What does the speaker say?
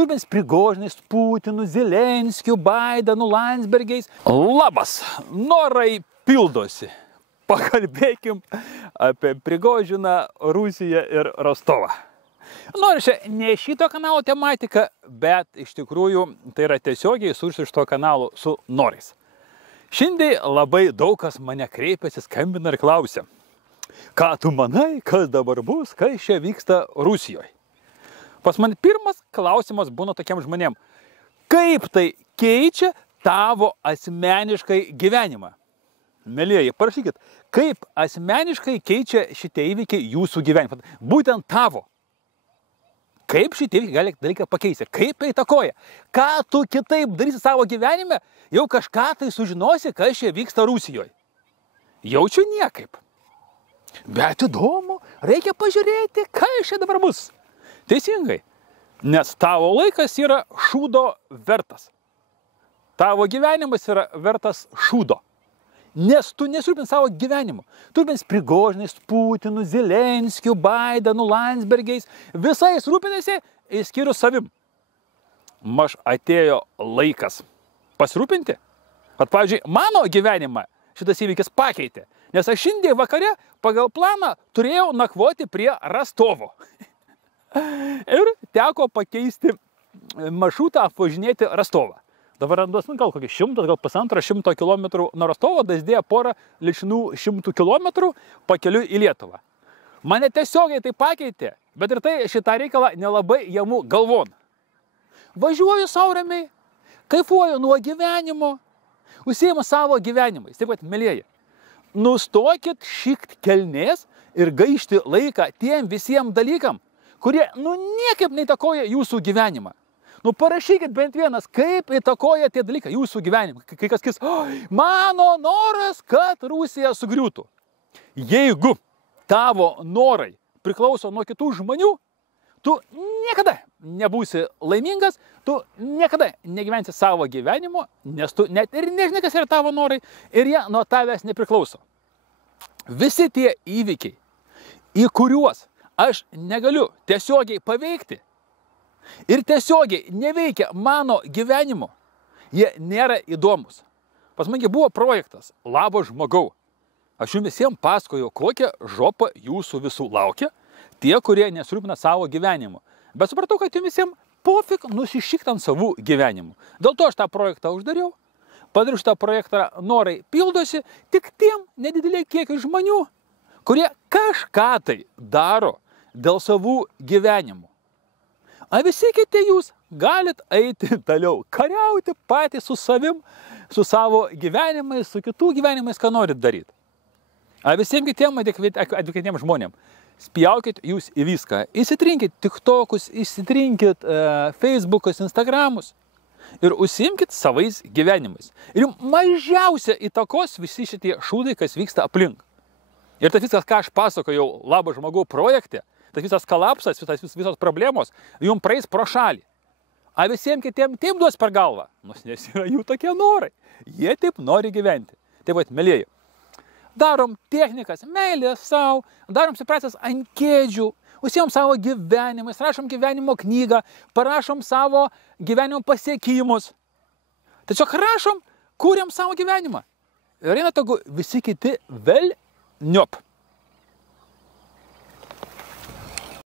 Turbins Prigožinais, Putinu, Zelenskiu, Baidenu, Landsbergiais. Labas, norai pildosi. Pakalbėkim apie Prigožiną, Rusiją ir Rostovą. Nors ne šito kanalo tematika, bet iš tikrųjų tai yra tiesiogiai susiję iš to kanalo su norais. Šiandien labai daug kas mane kreipiasi, skambina ir klausia, ką tu manai, kas dabar bus, kas čia vyksta Rusijoje. Pas man pirmas klausimas būna tokiam žmonėm, kaip tai keičia tavo asmeniškai gyvenimą? Mielieji, parašykit, kaip asmeniškai keičia šitie įvykiai jūsų gyvenimą? Būtent tavo. Kaip šitie įvykiai gali dalyką pakeisti? Kaip tai įtakoja? Ką tu kitaip darysi savo gyvenime, jau kažką tai sužinosi, kas čia vyksta Rusijoje? Jaučiu niekaip. Bet įdomu, reikia pažiūrėti, kas čia dabar bus. Teisingai, nes tavo laikas yra šūdo vertas. Tavo gyvenimas yra vertas šūdo. Nes tu nesirūpini savo gyvenimu. Turbins Prigožinais, Putinu, Zelenskiu, Baidenu, Landsbergiais. Visais rūpinasi, išskyrus savim. Maž atėjo laikas pasirūpinti. Kad, pavyzdžiui, mano gyvenimą šitas įvykis pakeitė. Nes aš šiandien vakare pagal planą turėjau nakvoti prie Rostovo. Ir teko pakeisti maršrutą, apvažinėti Rostovą. Dabar randuos, gal kokį 100, gal 150 kilometrų nuo Rostovo, daždėja porą ličinų 100 kilometrų pakeliui į Lietuvą. Mane tiesiogiai tai pakeitė, bet ir tai šitą reikalą nelabai jamu galvon. Važiuoju sau ramiai, kaifuoju nuo gyvenimo, užsiimu savo gyvenimais. Taip pat, mielieji, nustokit šikt kelnės ir gaišti laiką tiem visiems dalykam, kurie, niekaip neįtakoja jūsų gyvenimą. Parašykit bent vienas, kaip įtakoja tie dalykai jūsų gyvenimą. Kai kas sakys, mano noras, kad Rusija sugriūtų. Jeigu tavo norai priklauso nuo kitų žmonių, tu niekada nebūsi laimingas, tu niekada negyvensi savo gyvenimo, nes tu net ir nežinai, kas yra tavo norai, ir jie nuo tavęs nepriklauso. Visi tie įvykiai, į kuriuos aš negaliu tiesiogiai paveikti ir tiesiogiai neveikia mano gyvenimo, jie nėra įdomus. Pas mangi buvo projektas Labo žmogau. Aš jums visiems pasakoju, kokią žopą jūsų visų laukia, tie, kurie nesirūpina savo gyvenimu. Bet supratau, kad jums visiems pofik nusišikt ant savų gyvenimų. Dėl to aš tą projektą uždariau, padariau šitą projektą norai pildosi tik tiem nedideliai kiekiai žmonių, kurie kažką tai daro dėl savų gyvenimų. O visi kiti jūs galit eiti toliau, kariauti patys su savim, su savo gyvenimais, su kitų gyvenimais, ką norit daryti. O visiems kitiem adekvatiems žmonėm, spjaukit jūs į viską. Įsitrinkit TikTokus, įsitrinkit Facebookus, Instagramus ir užsiimkit savais gyvenimais. Ir jums mažiausia įtakos visi šitie šūdai, kas vyksta aplink. Ir tas viskas, ką aš pasakojau Labo žmogau projekte, tas visas kolapsas, visos problemos, jums praeis pro šalį. O visiems kitiem taip duos per galvą, nes yra jų tokie norai. Jie taip nori gyventi. Taip pat, mielieji, darom technikas, meilės savo, darom separacijas ant kėdžių, užsiimam savo gyvenimais, rašom gyvenimo knygą, parašom savo gyvenimo pasiekimus. Tiesiog rašom, kuriam savo gyvenimą. Ir eina togu visi kiti velniop.